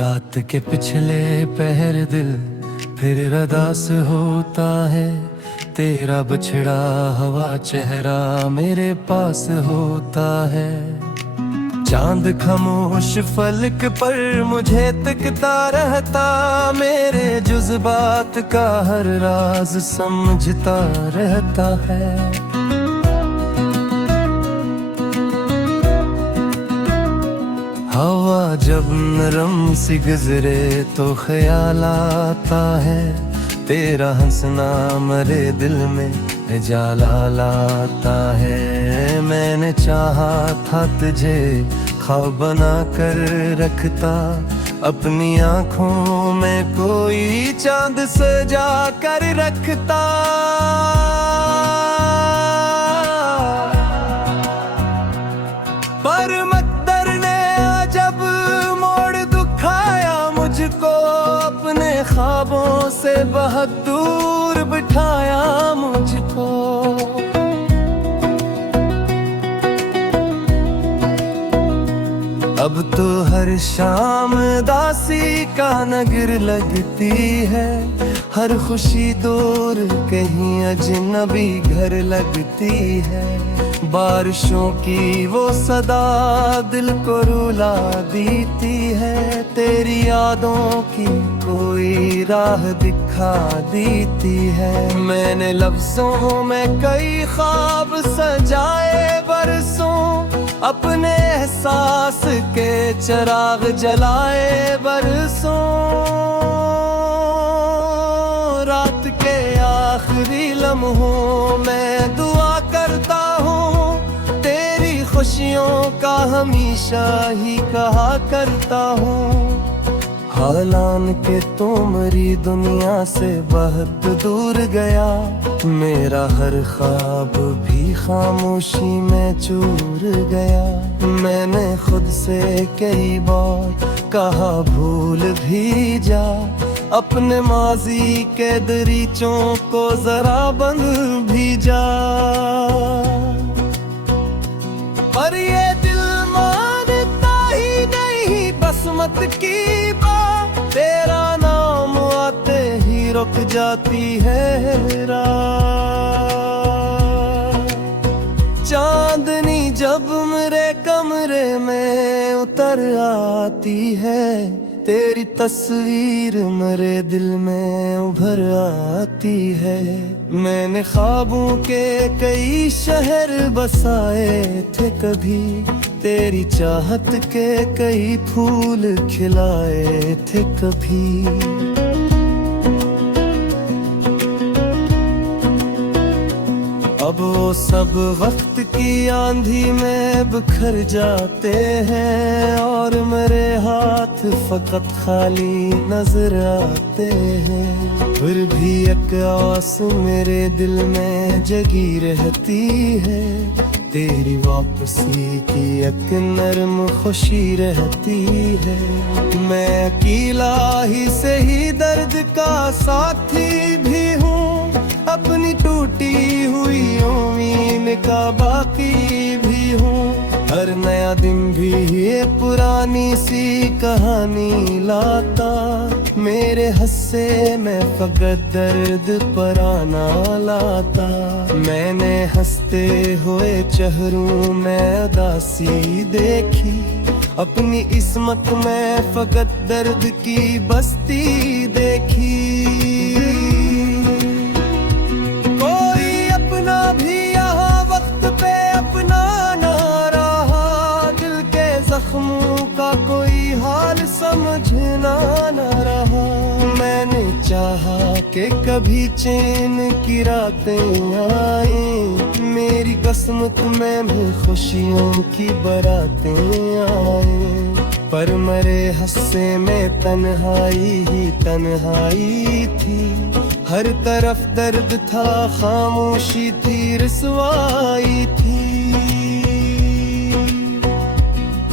रात के पिछले पहर दिल फिर अदास होता है। तेरा बछड़ा हवा चेहरा मेरे पास होता है। चांद खामोश फलक पर मुझे तकता रहता, मेरे जुज़्बात का हर राज समझता रहता है। हवा जब नरम सी गुजरे तो ख्याल आता है, तेरा हंसना मेरे दिल में जाला लाता है। मैंने चाहा था तुझे ख्वाब बना कर रखता, अपनी आँखों में कोई चांद सजा कर रखता। पर मकदर ने जब मोड़ दुखाया मुझको, अपने ख्वाबों से बहुत दूर बिठाया मुझको। अब तो हर शाम दासी का नगर लगती है, हर खुशी दूर कहीं अजनबी घर लगती है। बारिशों की वो सदा दिल को रुला देती है, तेरी यादों की कोई राह दिखा देती है। मैंने लफ्जों में कई ख्वाब सजाए बरसों, अपने एहसास के चिराग जलाए बरसों। रात के आखिरी लम्हों में दुआ करता हूँ, तेरी खुशियों का हमेशा ही कहा करता हूँ। हालान के तो मेरी दुनिया से बहुत दूर गया, मेरा हर ख्वाब भी खामोशी में चूर गया। मैंने खुद से कई बार कहा भूल भी जा, अपने माजी के दरीचों को जरा बंद भी जा। पर ये दिल मानता ही नहीं बसमत की बात, तेरा नाम आते ही रुक जाती है रात। चांदनी जब मेरे कमरे में उतर आती है, तेरी तस्वीर मेरे दिल में उभर आती है। मैंने ख्वाबों के कई शहर बसाए थे कभी, तेरी चाहत के कई फूल खिलाए थे कभी। अब वो सब वक्त की आंधी में बिखर जाते हैं, और मेरे हाथ फकत खाली नजर आते हैं। फिर भी एक आस मेरे दिल में जगी रहती है, तेरी वापसी की एक नरम खुशी रहती है। मैं अकेला ही सही दर्द का साथी भी हूँ, अपनी टूटी हुई उम्मीद का बाकी भी हूँ। हर नया दिन भी ये पुरानी सी कहानी लाता, मेरे हस्से में फकत दर्द पराना लाता। मैंने हंसते हुए चेहरों में उदासी देखी, अपनी किस्मत में फकत दर्द की बस्ती देखी। कोई अपना भी यहाँ वक्त पे अपना ना रहा, दिल के जख्मों का कोई हाल समझना न रहा। मैंने चाहा कि कभी चैन की रातें आए, मेरी किस्मत में भी खुशियों की बारातें आए। पर मेरे हस्से में तन्हाई ही तन्हाई थी, हर तरफ दर्द था, खामोशी थी, रुसवाई थी।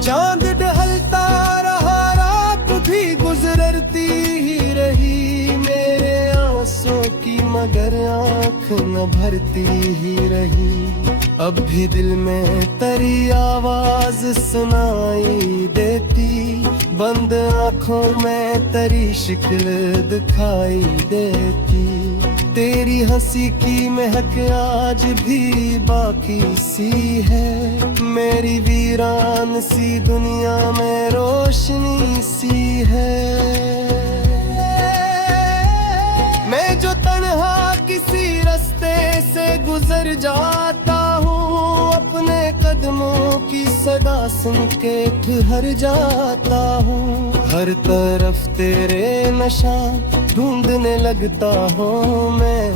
चांद ढलता रहा, रात भी गुजरती ही रही, मेरे आंसू की मगर आँख न भरती ही रही। अब भी दिल में तेरी आवाज सुनाई देती, बंद आँखों में तेरी शक्ल दिखाई देती, तेरी हंसी की महक आज भी बाकी सी है। मेरी वीरान सी दुनिया में रोशनी सी है। मैं जो तन्हा किसी रास्ते से गुजर जाता हूँ, अपने कदमों की सदा सुन के ठहर जाता हूँ। हर तरफ तेरे निशान ढूंढने लगता हूँ मैं,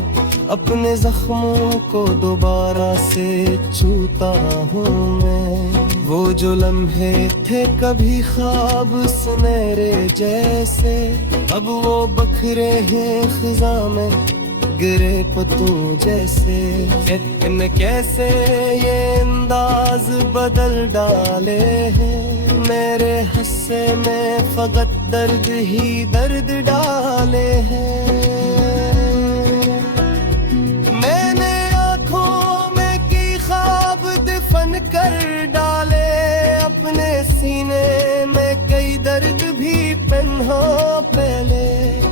अपने जख्मों को दोबारा से छूता हूँ मैं। वो जो लम्हे थे कभी ख्वाब सुनहरे जैसे, अब वो बखरे हैं खिजा में गिरे पत्तों जैसे। इतने कैसे ये अंदाज बदल डाले हैं, मेरे हस्से में फकत दर्द ही दर्द डाले हैं। मैंने आँखों में की ख्वाब दफन कर डाले, अपने सीने में कई दर्द भी पन्हा पहले।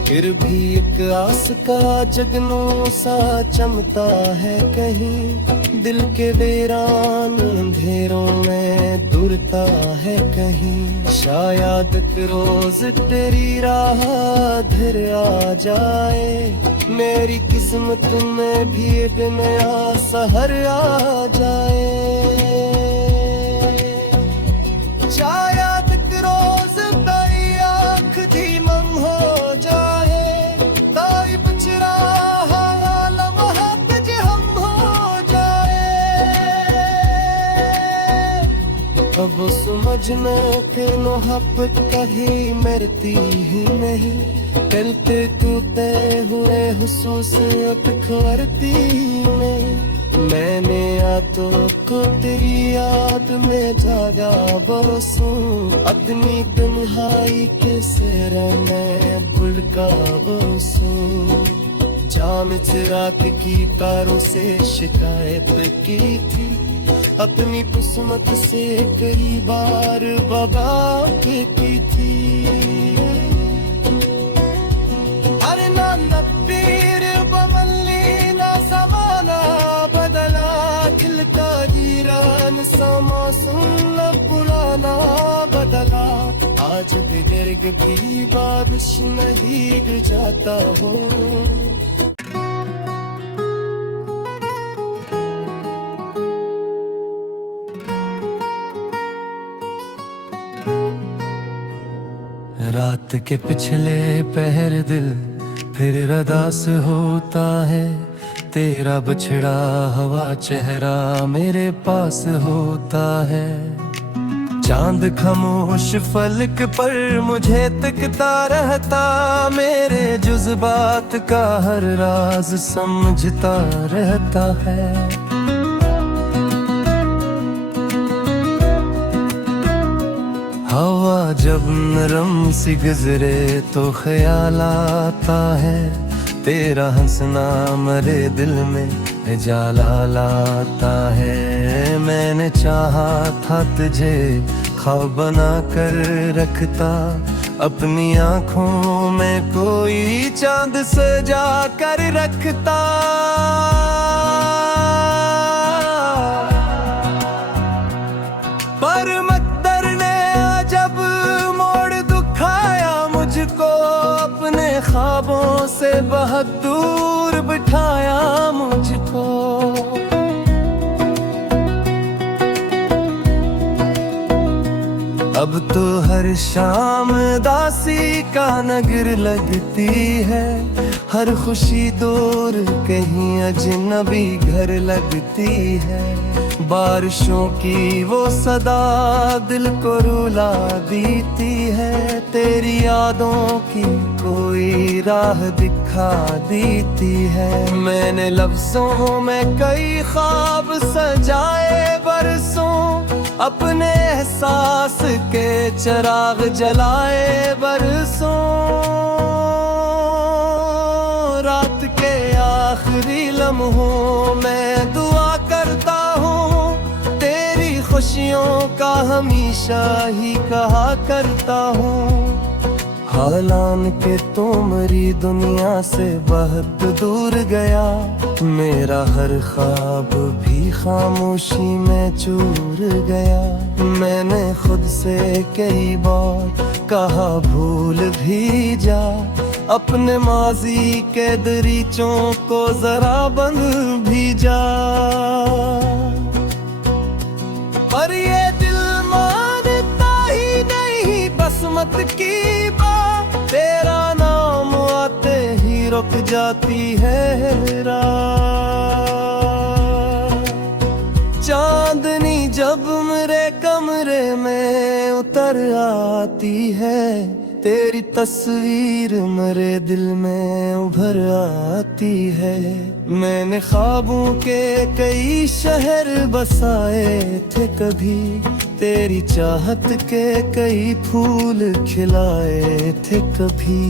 फिर भी एक आस का जगनों सा चमकता है कहीं, दिल के वीरान अंधेरों में दूरता है कहीं। शायद रोज तेरी राह धर आ जाए, मेरी किस्मत में भी एक नया सहर आ जाए। शायद रोज तेरी आँख धीमम हो जाए, दाई बचरा लम्हा जे हम हो जाए। अब समझना कि मोहब्बत कहीं मरती ही नहीं, टलते टूटे हुए हुसूस अटखरती नहीं। मैंने आतों को तेरी याद में जागा बरसूं, अपनी तन्हाई के सैर में भुलका बरसूं। जाम चिराग की तारों से शिकायत की थी, अपनी किस्मत से कई बार बगावत की थी। अरे ना पीर बवली ना ज़माना बदला, खिलता वीरान सा मौसम पुराना बदला। आज भी दर्द की बारिश में भीग जाता हूँ। रात के पिछले पहर दिल फिर अदास होता है, तेरा बछड़ा हवा चेहरा मेरे पास होता है। चांद खामोश फलक पर मुझे तकता रहता, मेरे जुज़्बात का हर राज समझता रहता है। हवा जब नरम सी गुजरे तो ख्याल आता है, तेरा हंसना मेरे दिल में जाला लाता है। मैंने चाहा था तुझे ख्वाब बना कर रखता, अपनी आँखों में कोई चांद सजा कर रखता। पर अपने ख्वाबों से बहुत दूर बिठाया मुझको। अब तो हर शाम दासी का नगर लगती है, हर खुशी दूर कहीं अजनबी घर लगती है। बारिशों की वो सदा दिल को रुला देती है, तेरी यादों की कोई राह दिखा देती है। मैंने लफ्जों में कई ख्वाब सजाए बरसों, अपने एहसास के चिराग जलाए बरसों। रात के आखिरी लम्हों में दुआ करता हूँ, तेरी खुशियों का हमेशा ही कहा करता हूँ। हालान के तो मेरी दुनिया से बहुत दूर गया, मेरा हर ख्वाब भी खामोशी में चूर गया। मैंने खुद से कई बार कहा भूल भी जा, अपने माजी के दरीचों को जरा बंद भी जा। पर ये दिल मानता ही नहीं बसमत की बात, तेरा नाम आते ही रुक जाती है रात। चांदनी जब मेरे कमरे में उतर आती है, तेरी तस्वीर मेरे दिल में उभर आती है। मैंने ख्वाबों के कई शहर बसाए थे कभी, तेरी चाहत के कई फूल खिलाए थे कभी।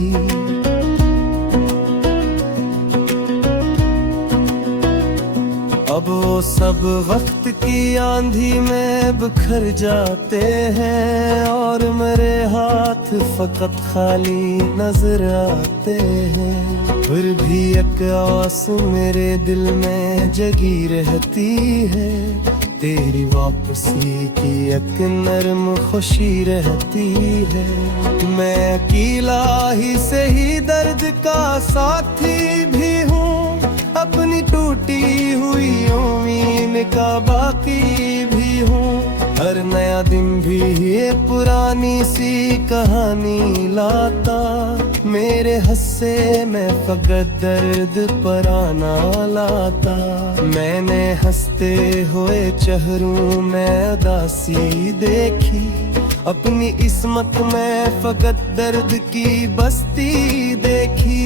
अब वो सब वक्त की आंधी में बिखर जाते हैं, और मेरे हाथ फकत खाली नजर आते हैं। फिर भी एक आस मेरे दिल में जगी रहती है, तेरी वापसी की एक नरम खुशी रहती है। मैं अकेला ही से ही दर्द का साथी भी हूँ, अपनी टूटी हुई उम्मीद का बाकी भी हूँ। हर नया दिन भी ये पुरानी सी कहानी लाता, मेरे हस्से में फकत दर्द पराना लाता। मैंने हंसते हुए चेहरों में उदासी देखी, अपनी इस्मत में फकत दर्द की बस्ती देखी।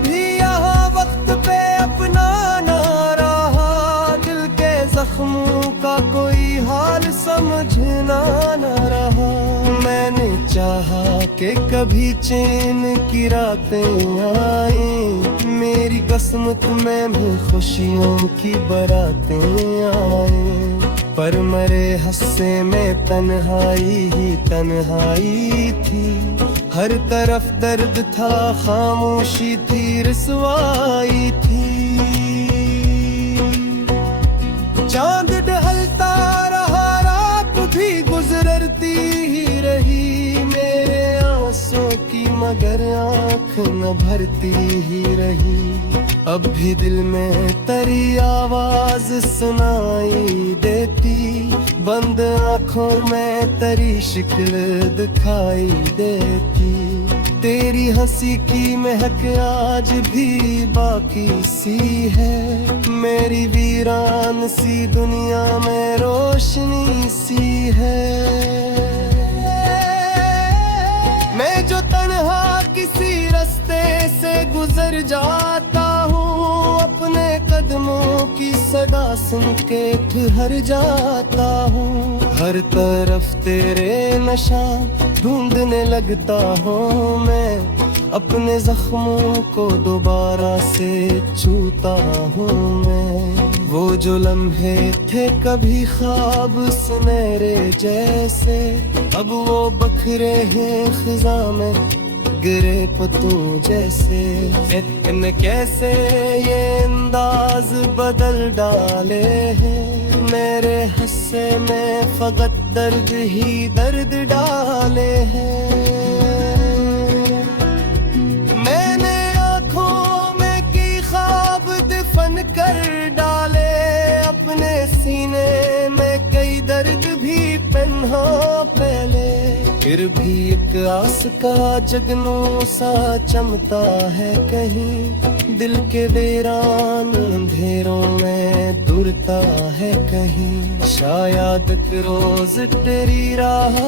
भी यहाँ वक्त पे अपना ना रहा, दिल के जख्मों का कोई हाल समझना ना रहा। मैंने चाहा कि कभी चैन की रातें आए, मेरी किस्मत में भी खुशियों की बारातें आए। पर मेरे हस्से में तन्हाई ही तन्हाई थी, हर तरफ दर्द था, खामोशी थी, रसवाई थी। चांद ढलता रहा, रात भी गुजरती ही रही, मेरे आंसू की मगर आँख न भरती ही रही। अब भी दिल में तेरी आवाज सुनाई देती, बंद आँखों में तेरी शक्ल दिखाई देती। तेरी हंसी की महक आज भी बाकी सी है, मेरी वीरान सी दुनिया में रोशनी सी है। मैं जो तन्हा किसी रास्ते से गुजर जाता हूँ, अपने कदमों की सदा सुन के ठहर जाता हूँ। हर तरफ तेरे निशान ढूंढने लगता हूँ मैं, अपने जख्मों को दोबारा से छूता हूँ मैं। वो जो लम्हे थे कभी ख्वाब सुनहरे जैसे, अब वो बखरे हैं खिजा में गिरे पत्तों जैसे। इतने कैसे ये अंदाज बदल डाले हैं, मेरे हस्से में फकत दर्द ही दर्द डाले हैं। मैंने आँखों में की ख्वाब दफन कर डाले, अपने सीने में कई दर्द भी पन्हा पहले। फिर भी एक आस का जगनों सा चमता है कहीं, दिल के वीरान अंधेरों में दूरता है कहीं। शायद एक रोज तेरी राह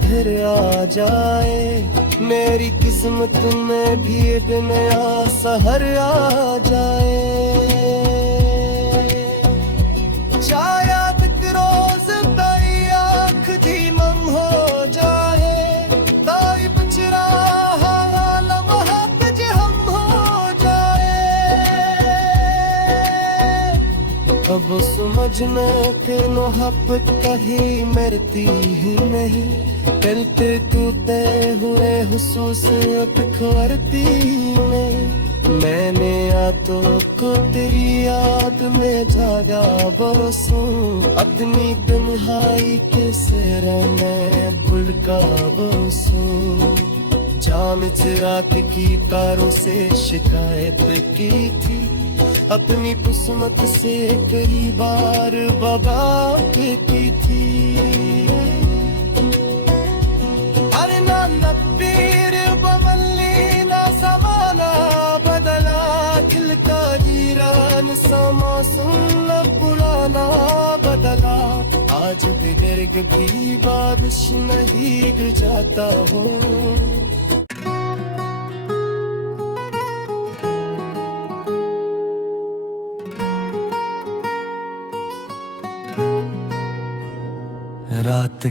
धर आ जाए, मेरी किस्मत में भी एक नया सहर आ जाए। शायद एक रोज तेरी आँख धीमम हो जाए, दाई बच रहा लम्हा तुझे हम हो जाए। समझ में कि मोहब्बत कहीं मरती ही नहीं, टलते टूटे हुए हुसूसियत खोरती नहीं। मैंने यादों को तेरी याद में जागा बरसूं, अपनी तन्हाई के सेरे में भुलका बरसूं। जाम चिराग की तारों से शिकायत की थी, अपनी किस्मत से कई बार बगावत की थी। अरे ना नब्बीर बवल्ली ना ज़माना बदला, दिल का वीरान सा मौसम न पुराना बदला। आज भी गर्ग भी बारिश में भीग जाता हूँ। रात